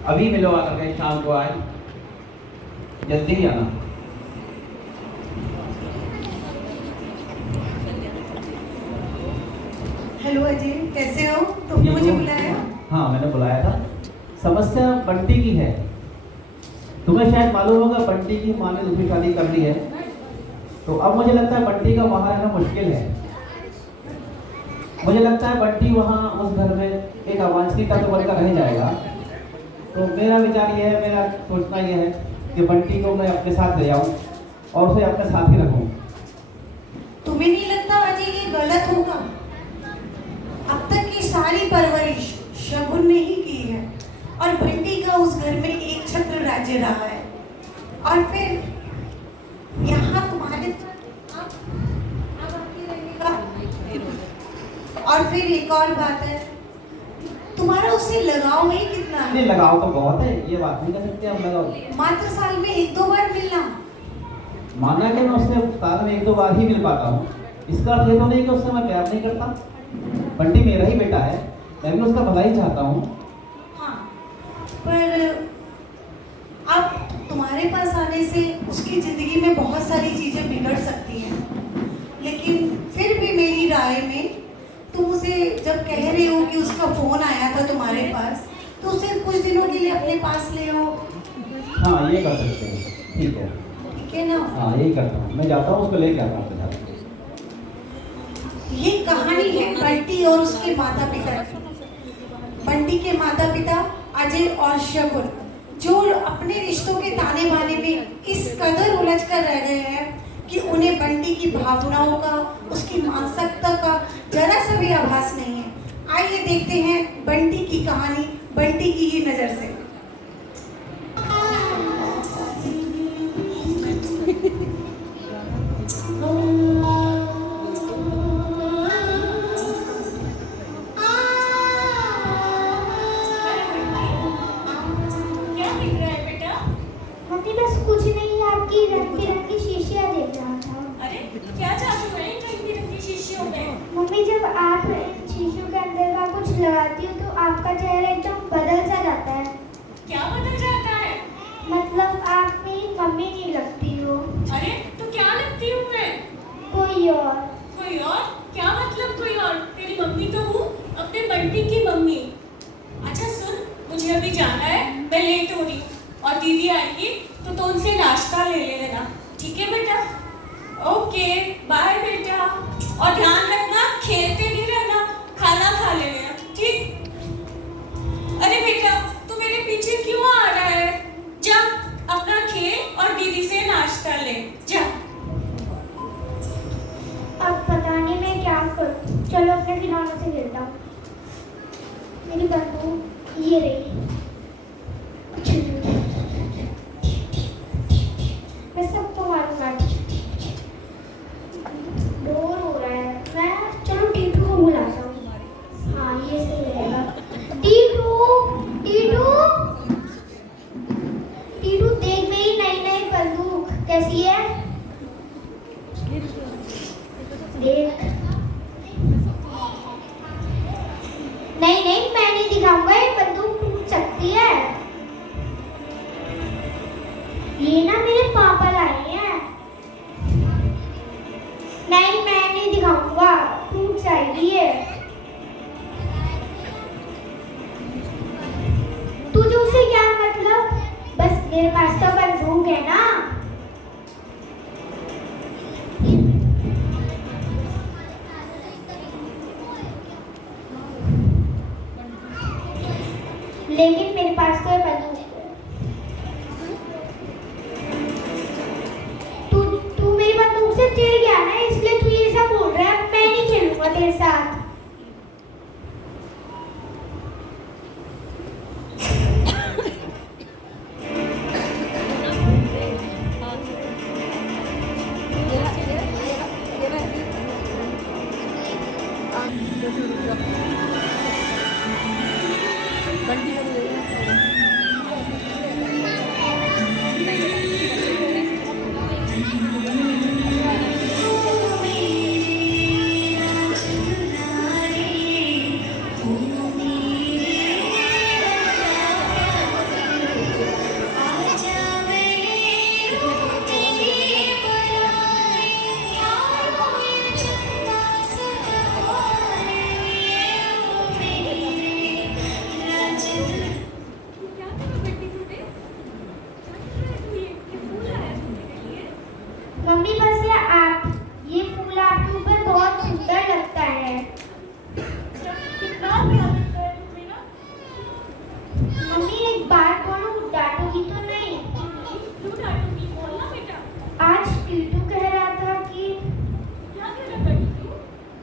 अभी मिलो आकर के शाम को आज, जल्दी ही आना। हेलो अजय, कैसे हो? तुमने मुझे बुलाया? हाँ, मैंने बुलाया था। समस्या बंटी की है। तुम्हें शायद मालूम होगा बंटी की माँ ने दूसरी शादी कर ली है, तो अब मुझे लगता है बंटी का वहाँ रहना मुश्किल है। मुझे लगता है बंटी वहाँ उस घर में एक अवांछित तत्व बनकर रह जाएगा। तो मेरा विचार ये है, मेरा सोचना ये है कि बंटी को मैं अपने साथ ले जाऊँ और उसे अपने साथ ही रखूँ। तुम्हें नहीं लगता अजय ये गलत होगा? अब तक की सारी परवरिश शगुन ने ही की है और बंटी का उस घर में एक छत्र राज्य रहा है, और फिर यहाँ तुम्हारे अब आके रहने का। और फिर एक और बात है, तुम्हारा उससे लगाव ही कितना है? नहीं, लगाव तो बहुत है, ये बात नहीं कर सकते हम। लगाव मात्र साल में 1-2 बार मिलना। माना कि मैं उससे साल में 1-2 बार ही मिल पाता हूँ, इसका अर्थ ये तो नहीं कि उससे मैं प्यार नहीं करता। बंटी मेरा ही बेटा है, मैं भी उसका भला ही चाहता हूँ। हाँ, पर अब तुम्हारे पास आने से उसकी जिंदगी में बहुत सारी चीजें बिगड़ सकती हैं, लेकिन फिर भी मेरी राय में तुम उसे जब कह रहे हो कि उसका फोन आया था तुम्हारे पास, तो उसे कुछ दिनों के लिए अपने पास ले आओ। हाँ, ये कर सकते हैं, ठीक है। ठीक है ना? हाँ, यही करता हूँ, मैं जाता हूँ, उसको लेके आता हूँ अपने साथ। ये कहानी है बंटी और उसके माता पिता की। बंटी के माता पिता अजय और शगुन, जो अपने रिश्तों के ताने बाने में इस कदर उलझ कर रह गए हैं कि उन्हें बंटी की भावनाओं का, उसकी मानसिकता का जरा सा भी आभास नहीं है। आइए देखते हैं बंटी की कहानी बंटी की ही नजर से। मम्मी बस कुछ नहीं, आपकी रंग बिरंगी शीशियाँ देख रहा था। अरे क्या जादू है इन रंग बिरंगी शीशियों में? मम्मी जब आप इन शीशियों के अंदर का कुछ लगाती हो तो आपका चेहरा एकदम बदल सा जाता है। क्या बदल जाता है? मतलब आप मेरी मम्मी नहीं लगती हो, अरे तो क्या लगती हूँ मैं? कोई और। कोई और? क्या मतलब कोई और? तेरी मम्मी तो हूँ, अपने बंटी की मम्मी। अच्छा सुन, मुझे अभी जाना है, मैं लेट हो रही हूँ और दीदी आएगी तो उनसे नाश्ता ले लेना, ठीक है बेटा? ओके बाय बेटा, और ध्यान रखना खेलते नहीं रहना, खाना खा लेना, ठीक? अरे बेटा तू मेरे पीछे क्यों आ रहा है? जा अपना खेल और दीदी से नाश्ता ले जा। अब पता नहीं मैं क्या करूँ, चलो अपने खिलौनों से खेलता हूँ। मेरी बंदूक ये रही, मैं सबको मारूंगा। बोर हो रहा है मैं, चलो टीटू को बुलाता हूँ। हाँ ये सही रहेगा। टीटू, टीटू, टीटू देख मेरी नई नई बंदूक कैसी है, देख। नहीं नहीं मैं नहीं दिखाऊंगा, ये बंदूक टूट सकती है। ये ना मेरे पापा लाए हैं। नहीं मैं नहीं दिखाऊंगा, टूट जाएगी ये। तुझे उससे क्या मतलब? बस मेरे पास तो बंदूक है ना। लेकिन मेरे पास तो बंदूक है। तू मेरी बंदूक से चिढ़ गया ना, इसलिए तू ये सब बोल रहा है। मैं नहीं खेलूंगा तेरे साथ। एक बात बोलूं, डांटोगी तो नहीं? क्यों डांटूंगी? बोलना बेटा। आज टीटू कह रहा था कि क्या कह रहा था टीटू?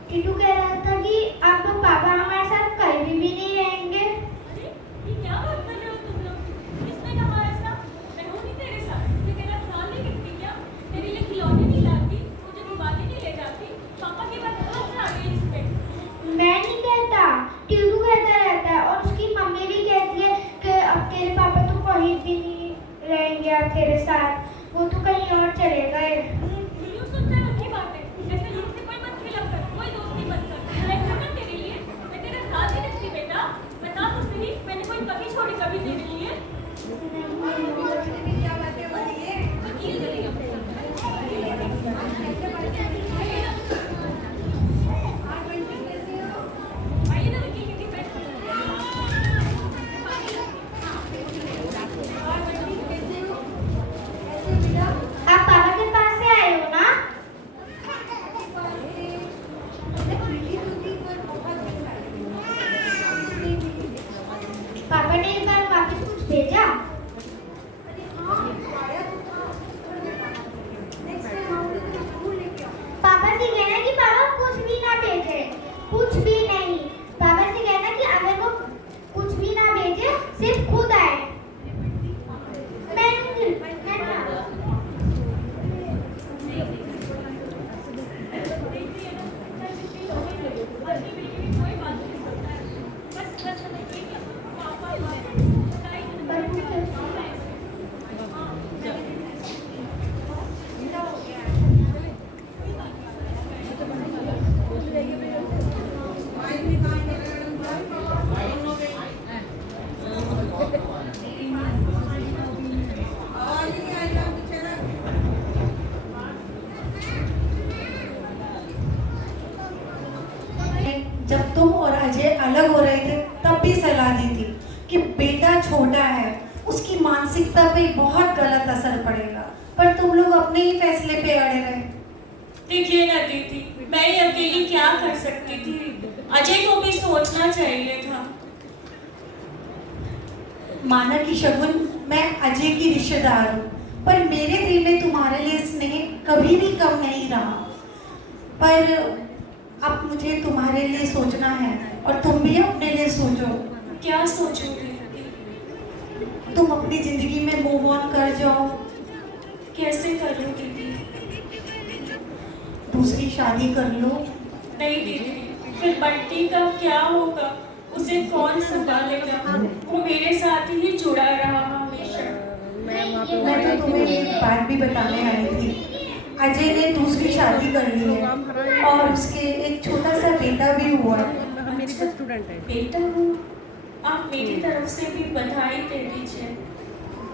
टीटू कह रहा था कि अब पापा हमारे साथ कहीं भी नहीं रहेंगे। अरे ये क्या बात कर रहे हो तुम लोग? किसने कहा ऐसा? मैं हूं नहीं तेरे साथ। मैं तेरा ख्याल नहीं रखती क्या? तेरे लिए खिलौने नहीं लाती, मुझे घुमाने नहीं ले जाती। पापा की बात कहाँ से आ गई इस पे? मैं नहीं कहता, टीटू कहता रहता है और उसकी मम्मी भी कहती है कि अब तेरे पापा तो कहीं भी नहीं रहेंगे अब तेरे साथ, वो तो कहीं और चले गए। क्यों सुनता है उनकी बातें? ऐसे लोग से कोई मत खिलप कर, कोई दोस्ती मत कर। मैं हूं ना तेरे लिए, मैं तेरा साथ ही रखती बेटा। बता तो सही, मैंने कोई कमी छोड़ी कभी तेरे लिए? क्या बातें हो रही है? वकील करेगा आइए ना वकील के पास। आप पापा के पास से आए हो ना? पापा ने एक बार वापस कुछ भेजा? पापा से कहना कि पापा कुछ भी ना भेजे, कुछ भी नहीं। पापा से कहना कि अगर वो कुछ भी ना भेजे, सिर्फ खुद आए। जब तुम और अजय अलग हो रहे थे तब भी सलाह दी थी कि बेटा छोटा है, उसकी मानसिकता पे बहुत गलत असर पड़ेगा, पर तुम लोग अपने ही फैसले पे अड़े रहे। देखिए ना दीदी, मैं ही अकेली क्या कर सकती थी? अजय को भी सोचना चाहिए था। माना कि शगुन मैं अजय की रिश्तेदार हूँ, पर मेरे दिल में तुम्हारे लिए स्नेह कभी भी कम नहीं रहा। पर अब मुझे तुम्हारे लिए सोचना है और तुम भी अपने लिए सोचो। क्या सोचोगे? तुम अपनी जिंदगी में मूव ऑन कर जाओ। कैसे करूं दीदी? दूसरी शादी कर लो। नहीं दीदी, फिर बंटी का क्या होगा? उसे कौन संभालेगा? वो मेरे साथ ही जुड़ा रहा हमेशा। मैं तो तुम्हें एक बात भी बताने आई थी। अजय ने दूसरी शादी कर ली है और उसके एक छोटा सा बेटा भी हुआ है। मेरी भी स्टूडेंट है। बेटा हुआ? आप मेरी तरफ से भी बधाई दे दीजिए।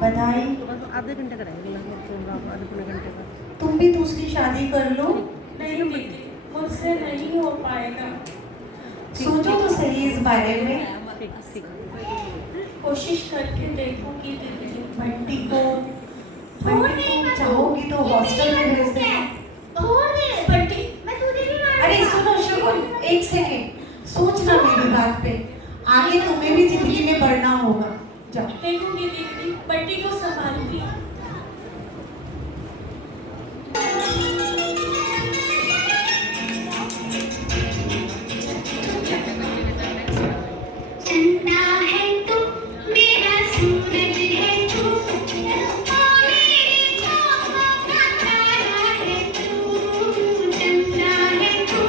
बधाई? बस आधे घंटे का रहेगा, आधे पौने घंटे का। तुम भी दूसरी शादी कर लो। नहीं दीदी, मुझसे नहीं हो पाएगा। सोचो तो सही इस बारे में। ठीक। कोशिश करके देखूंगी दीदी। बंटी को चाहोगी तो हॉस्टल में भेज देना। बंटी, मैं तुझे भी मार अरे सुनो शगुन, एक सेकेंड, सोचना मेरी बात पे। आगे तुम्हें भी जिंदगी में बढ़ना होगा। जाओ। देखूंगी दीदी, बंटी को संभालूंगी। चंदा है तू, मेरा सूरज है तू, ओ मेरी चाँदों का तारा है तू। चंदा है तू,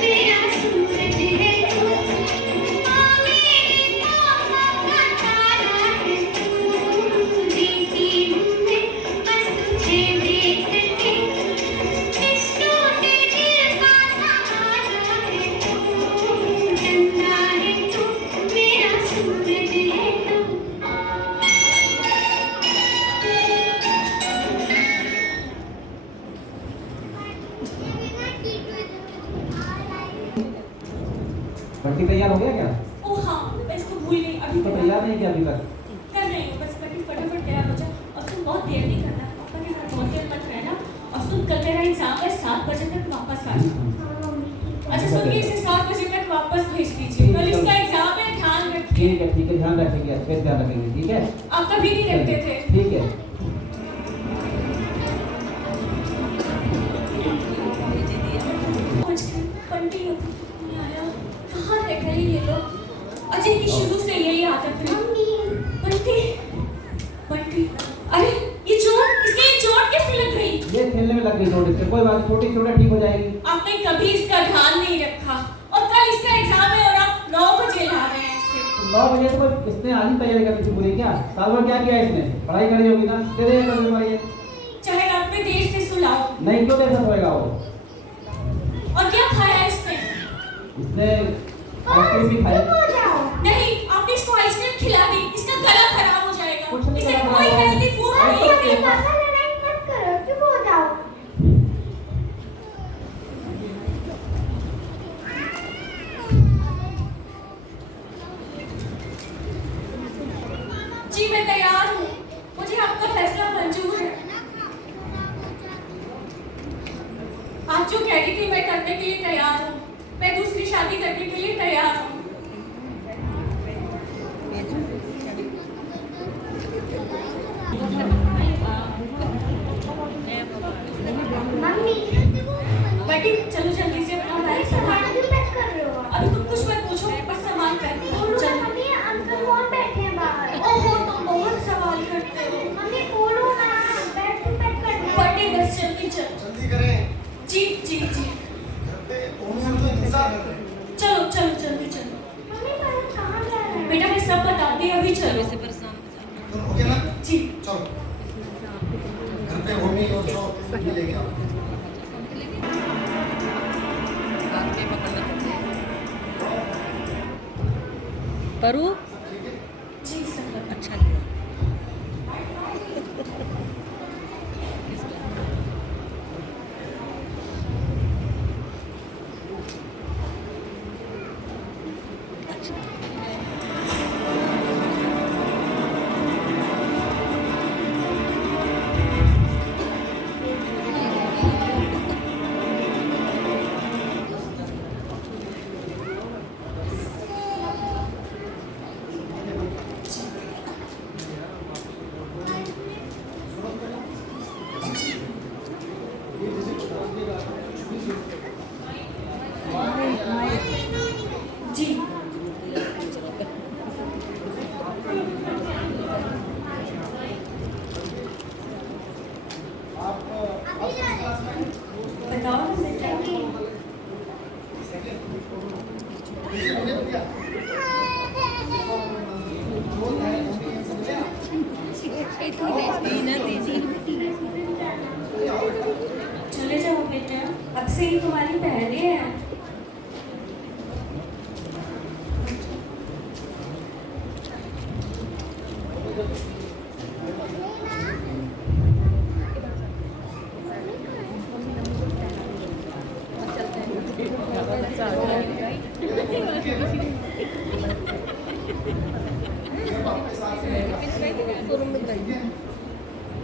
मेरा सूरज है तू, ओ मेरी चाँदों का तारा है तू। जीती हूँ मैं बस तुझे देख के, इस टूटे दिल का सहारा है तू। चंदा है तू, मेरा सूरज है तू। बंटी तैयार हो गया क्या? ओ हाँ, मैं इसको भूल गई। अभी तो तैयार नहीं किया अभी तक? कर रही हूँ, बस बंटी फटाफट तैयार हो जा। और तुम बहुत देर नहीं करना, पापा के साथ बहुत देर मत रहना। और सुन, कल तेरा एग्जाम है, 7 बजे तक वापस आ जा। अच्छा सुनिए, इसे 7 बजे तक वापस भेज दीजिए। कल इसका एग्जाम है, ध्यान रखिए। ठीक है, ध्यान रखेंगे, अच्छे से ध्यान रखेंगे, ठीक है। आप कभी नहीं रखते थे। ठीक है। बंटी नहीं आया, कहाँ रह गए ये लोग? अजय की शुरू से यही आदत रही। बंटी, बंटी, अरे ये चोट, इसके ये चोट कैसे लग गई? ये खेलने में लग गई चोट इससे, कोई बात, छोटी छोटी ठीक हो जाएगी। आपने कभी इसका ध्यान नहीं रखा और कल इसका एग्जाम है और आप 9 बजे ला रहे हैं इसे। 9 बजे तो इसने आज ही तैयारी करनी थी पूरी, क्या साल भर क्या किया इसने? पढ़ाई करी होगी ना, दे दे कर दे। चाहे रात में देर से सुलाओ। नहीं, क्यों देर से सोएगा वो? और क्या खाया इसने? इसने आइसक्रीम भी खाया। नहीं, आपने इसको आइसक्रीम खिला दी, इसका गला खराब हो जाएगा। कुछ नहीं इसे गला कोई खराब हेल्दी फूड नहीं मिलेगा। जी मैं तैयार हूँ, मुझे आपका फैसला मंजूर है। आप जो कह रही थी मैं करने के लिए तैयार हूँ, मैं दूसरी शादी करने के लिए तैयार हूँ। बेटी चलो जल्दी से अपना बैग संभालो। अभी तुम कुछ मत पूछो, बस सामान पैक करो। चलो। ओहो, तुम बहुत सवाल करते हो। बेटी बस जल्दी चलो। जल्दी करें। जी जी जी। चलो चलो जल्दी चलो। बेटा मैं सब बताती हूँ, अभी चलो। ओके ना? जी। चलो। घर पे मम्मी और जो लेके आओ। परू जी सर। अच्छा लिया। जी बताओ ना बेटा। चले जाओ बेटा, अब से ही तुम्हारी पहले है।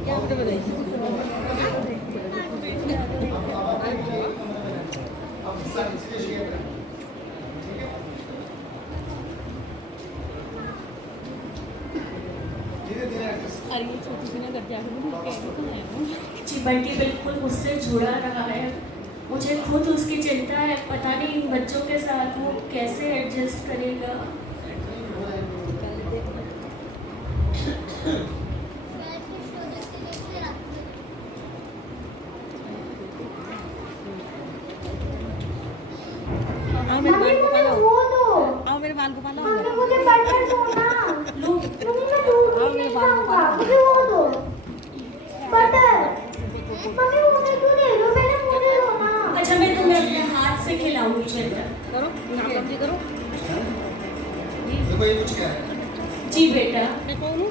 क्या बताइए? अरे ये छोटी सी ना घर जाकर जी बंटी बिल्कुल मुझसे जुड़ा रहा है, मुझे खुद उसकी चिंता है। पता नहीं इन बच्चों के साथ वो कैसे एडजस्ट करेगा। आओ मेरे बाल को पालो। आओ मेरे बाल को पालो। लो आओ मेरे बाल को पालो। अच्छा मैं तुम्हें अपने हाथ से खिलाऊंगी बेटा। करो जल्दी करो। देखो ये कुछ क्या है? जी बेटा मैं कौन हूँ?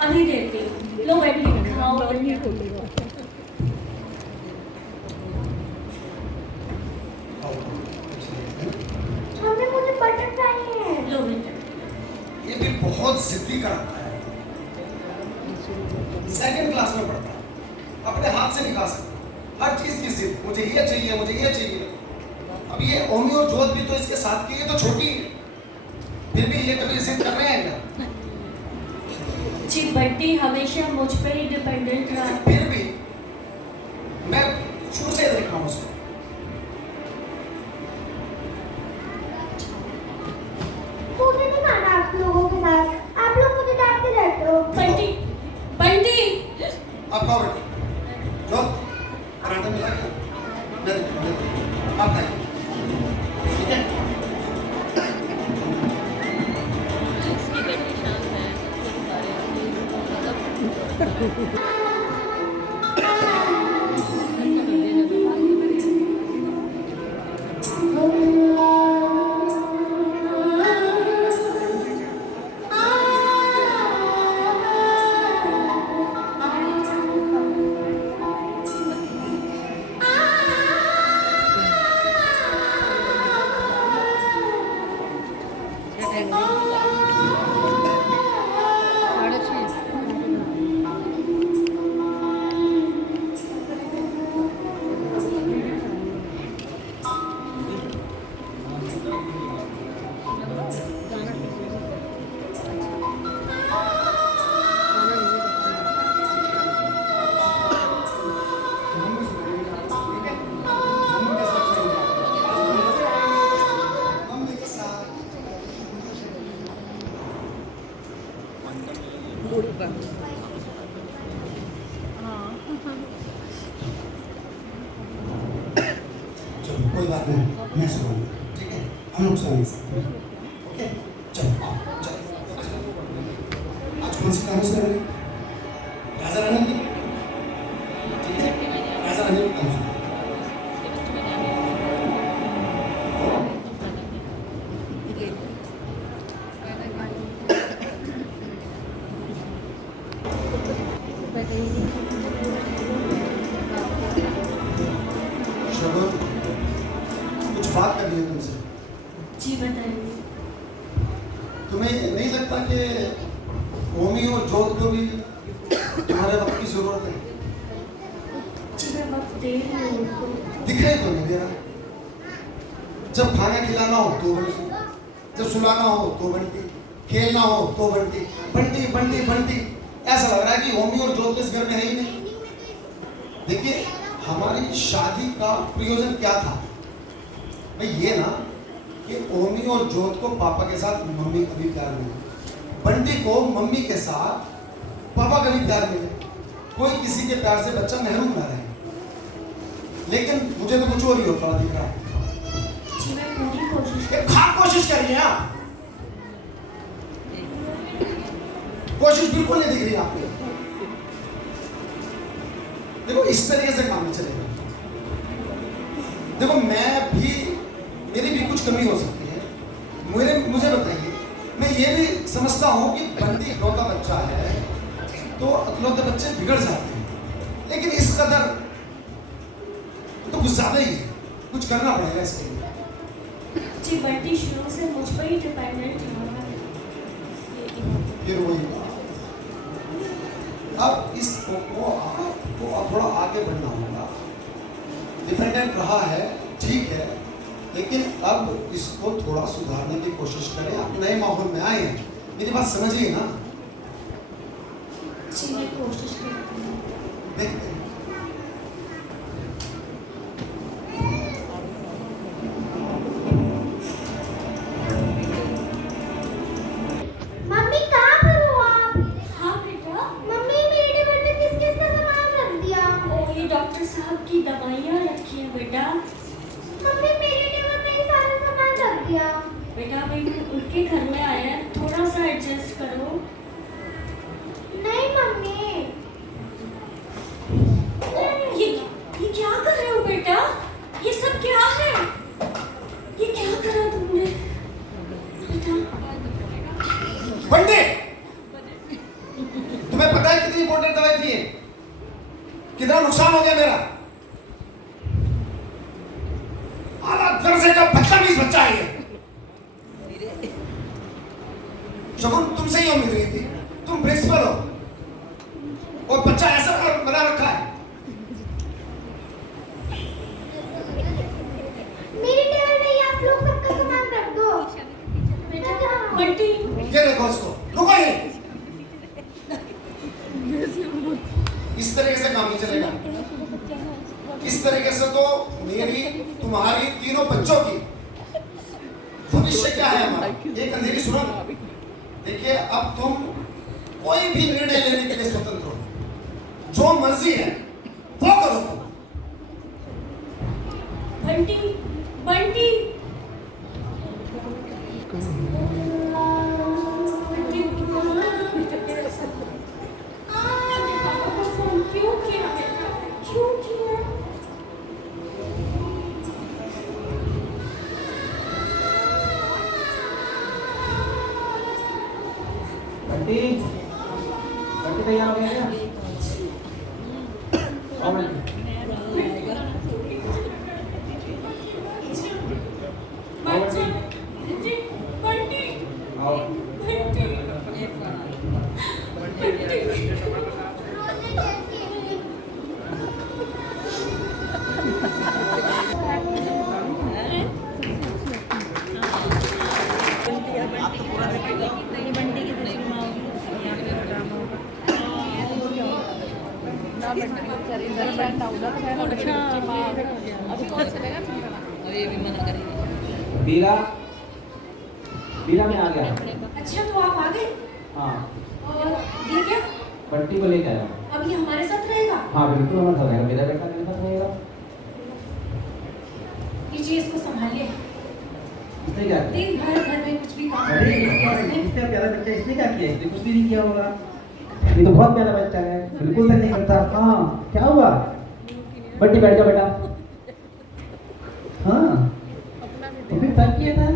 अभी देती हूँ। लो बेटी खाओ बेटा। लो बेटा। ये भी बहुत जिद्दी करता है। सेकंड क्लास में पढ़ता है, अपने हाथ से नहीं खा सकता, हर चीज की जिद, मुझे ये चाहिए, मुझे ये चाहिए। अब ये ओमी और जोत भी तो इसके साथ की, ये तो छोटी है। फिर भी ये कभी जिद कर रहे हैं क्या? जी बंटी हमेशा मुझ पे ही डिपेंडेंट रहा। फिर भी मैं शुरू से देख रहा हूँ उसको। मुझे नहीं खाना आप लोगों के साथ, आप लोग मुझे डांटते रहते हो। बंटी बंटी आप खाओ बेटी, जो पराठा मिला क्या? मैं आप खाइए, ठीक है? इसकी बेटी शांत है, मम्मी के साथ चलो कोई बात नहीं, मैं सुनाऊंगा, ठीक है? हम लोग सुनाएंगे, ओके? चलो आओ, चलो। आज कौन सी कहानी सुना रहे? राजा रानी की, ठीक है? राजा रानी की कहानी सुनाओ। शगुन, कुछ बात करनी है तुमसे। जी बताइए। तुम्हें नहीं लगता कि ओमी और जोत को भी तुम्हारे वक्त की जरूरत है? जी मैं वक्त दे रही हूँ उनको। दिखाई तो नहीं दे रहा। जब खाना खिलाना हो तो बनती, जब सुलाना हो तो बनती, खेलना हो तो बनती, बनती बनती बनती। ऐसा लग रहा है कि ओमी और जोत इस घर में है ही नहीं। देखिए, हमारी शादी का प्रयोजन क्या था भाई? ये ना कि ओमी और जोत को पापा के साथ मम्मी कभी प्यार मिले, बंटी को मम्मी के साथ पापा कभी प्यार मिले, कोई किसी के प्यार से बच्चा महरूम ना रहे। लेकिन मुझे तो कुछ और ही होता दिख रहा है। जी मैं पूरी कोशिश खाक कोशिश करिए आप, कोशिश बिल्कुल नहीं दिख रही आपको। देखो इस तरीके से काम नहीं चलेगा। देखो मेरी भी कुछ कमी हो सकती है। मुझे बताइए, मैं ये भी समझता हूँ कि बंटी इकलौता बच्चा है तो इकलौते बच्चे बिगड़ जाते हैं, लेकिन इस कदर तो कुछ ज्यादा ही है। कुछ करना पड़ेगा इसके लिए। जी बंटी शुरू से मुझ पर ही डिपेंडेंट रहा है। फिर वही अब इसको आपको थोड़ा आगे बढ़ना होगा। डिपेंडेंट रहा है, ठीक है, लेकिन अब इसको थोड़ा सुधारने की कोशिश करें। आप नए माहौल में आए हैं, मेरी बात समझिए ना। जी मैं कोशिश करती हूँ। देखते हैं। मम्मी कहाँ पर हो आप? हाँ बेटा। मम्मी मेरे टेबल पे किस किस का सामान रख दिया? ओ ये डॉक्टर साहब की दवाइयाँ रखी हैं बेटा। मम्मी मेरे टेबल पे ही सारा सामान रख दिया। बेटा भाई उनके घर में आए हैं, थोड़ा सा एडजस्ट करो। नहीं मम्मी। ये क्या कर रहे हो बेटा? ये सब क्या है? ये क्या करा तुमने बेटा? बंटी, तुम्हें पता है कितनी इंपॉर्टेंट दवाई थी ये? कितना नुकसान हो गया मेरा? आधा दर्जे का बदतमीज बच्चा है ये। शगुन, तुमसे ही उम्मीद रही थी। तुम प्रिंसिपल हो और बच्चा ऐसा बना रखा है। मेरे टेबल पे ही आप लोग सबका सामान रख दो। बेटा इस तरीके से काम नहीं चलेगा। इस तरीके से तो मेरी तुम्हारी तीनों बच्चों की भविष्य क्या है हमारा, एक अंधेरी सुरंग। देखिए अब तुम कोई भी निर्णय लेने के लिए स्वतंत्र हो, जो मर्जी है वो करो तुम। बंटी बंटी क्यों किया क्यों किया? बंटी बंटी तैयार हो गया क्या? आओ बंटी। बच्चा जी बंटी आओ। बंटी बीरा बीरा में आ गया। अच्छा तो आप आ गए हाँ और ये क्या बंटी को लेकर आया। अब ये हमारे साथ रहेगा? हाँ बिल्कुल हमारे साथ रहेगा, मेरा बेटा मेरे साथ रहेगा। लीजिए इसको संभालिए। इसने क्या किया? दिन भर घर में कुछ भी काम अरे नहीं किया इसने। इससे प्यारा बच्चा इसने क्या किया? इसने कुछ भी नहीं किया होगा। ये तो बहुत प्यारा बच्चा है, बिल्कुल नहीं करता। हाँ क्या हुआ? बंटी बैठ जा बेटा। हाँ तो फिर तब किया था।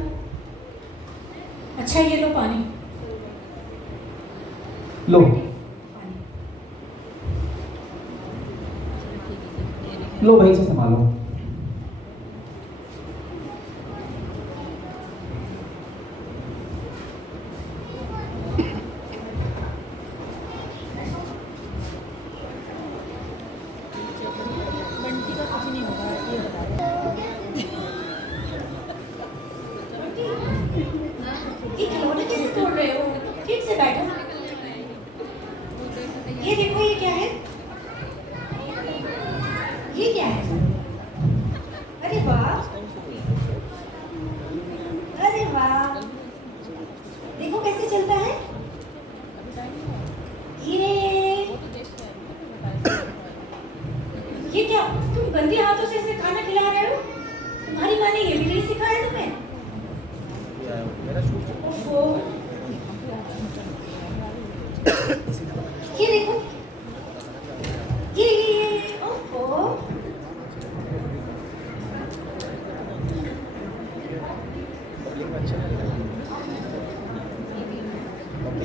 अच्छा ये लो पानी। लो पानी। लो भाई से संभालो। बंटी का कुछ नहीं होगा, ये बता दो। ये खिलौने कैसे तोड़ रहे हो? ठीक से बैठो। ये देखो ये क्या है? ये क्या है? अरे वाह! अरे वाह! देखो कैसे चलता है? ये क्या? तुम गंदे हाथों से इसे खाना खिला रहे हो? तुम्हारी माँ ने ये भी नहीं सिखाया तुम्हें? ओफो। ये देखो ये ओफो।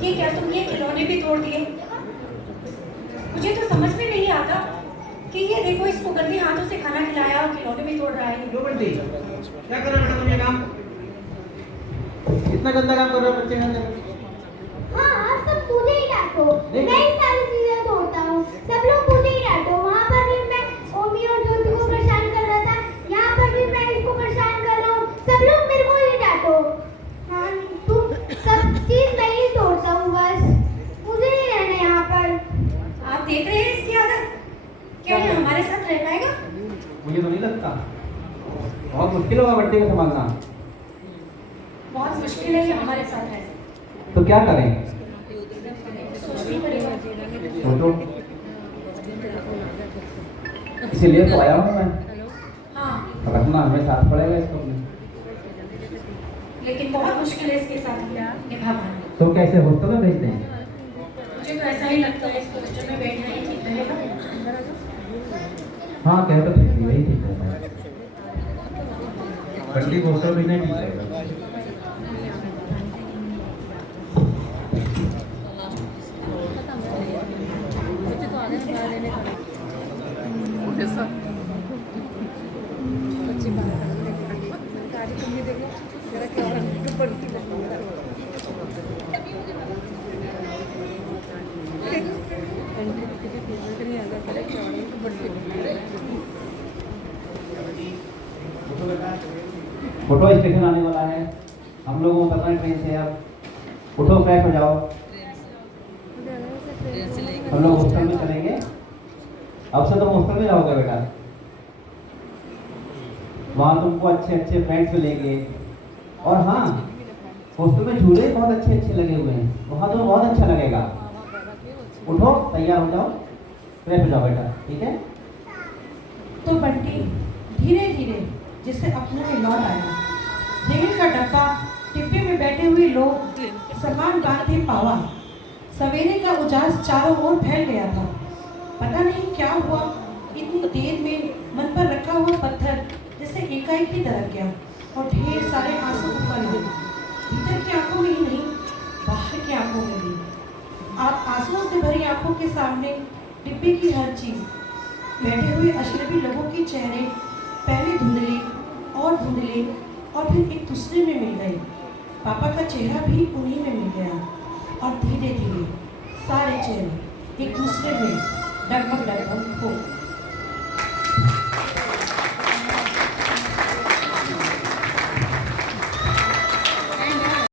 ये क्या तुम ये खिलौने भी तोड़ दिए? मुझे तो समझ में नहीं आता कि ये देखो इसको गंदे हाथों से खाना खिलाया और खिलौने भी तोड़ रहा है। लो बंटी क्या कर रहे हो बेटा तुम ये काम? इतना गंदा काम कर रहे हो बच्चे के अंदर। हाँ आप सब मुझे ही डांटो, नहीं। मैं ही सारी चीजें तोड़ता हूँ, सब लोग मुझे ही डांटो। वहाँ पर भी मैं ओमी और ज्योति को परेशान कर रहा था, यहाँ पर भी मैं इसको परेशान कर रहा हूँ, सब लोग मेरे को ही डांटो। हाँ तुम सब चीज मैं ही तोड़ता हूँ, बस मुझे नहीं रहना यहाँ पर। आप देख रहे हैं इसकी आदत? क्या ये हमारे साथ रह पाएगा? मुझे तो नहीं लगता, बहुत मुश्किल होगा बंटी को संभालना। बहुत मुश्किल है ये हमारे साथ रह। तो क्या करें? सोचनी पड़ेगा। सोचो। इसीलिए तो आया हूँ मैं, हाँ रखना हमें साथ पड़ेगा इसको अपने। लेकिन बहुत मुश्किल है इसके साथ निभा पाना। तो कैसे हॉस्टल में भेज दें? मुझे तो ऐसा ही लगता है इसको हॉस्टल में बैठना ही ठीक रहेगा। हाँ कह तो ठीक है, वही ठीक रहता है। बंटी को हॉस्टल भेजना ही ठीक रहेगा। बच्चे तो आ गए बाहर लेने का। बच्चे बाहर गाड़ी तुमने देख लो जरा क्या हो रहा है, बंटी नहीं आगा करे क्या हो रहा है, बंटी फोटो स्टेशन आने वाला है, हम लोगों को पता है ट्रेन से। अब उठो फ्रेश हो जाओ, हम लोग हॉस्टल में चले अब से तुम हॉस्टल में रहोगे बेटा, वहाँ तुमको अच्छे अच्छे फ्रेंड्स मिलेंगे। और हाँ, हॉस्टल में झूले बहुत अच्छे अच्छे लगे हुए हैं, वहाँ तुम्हें बहुत अच्छा लगेगा। उठो, तैयार हो जाओ, फ्रेश हो जाओ बेटा, ठीक है। तो बंटी धीरे धीरे जैसे अपने में लौट आया। रेल का डब्बा, डिब्बे में बैठे हुए लोग, सामान बांधे पावा। सवेरे का उजास चारों ओर फैल गया था। पता नहीं क्या हुआ, इतनी देर में मन पर रखा हुआ पत्थर जैसे एकाएक ही दरक गया और ढेर सारे आंसू ऊपर आए। भीतर की आंखों में ही नहीं, बाहर की आंखों में भी। आप आंसुओं से भरी आंखों के सामने डिब्बे की हर चीज, बैठे हुए अजनबी लोगों के चेहरे पहले धुंधले और फिर एक दूसरे में मिल गए। पापा का चेहरा भी उन्हीं में मिल गया और धीरे धीरे सारे चेहरे एक दूसरे में डगमग हो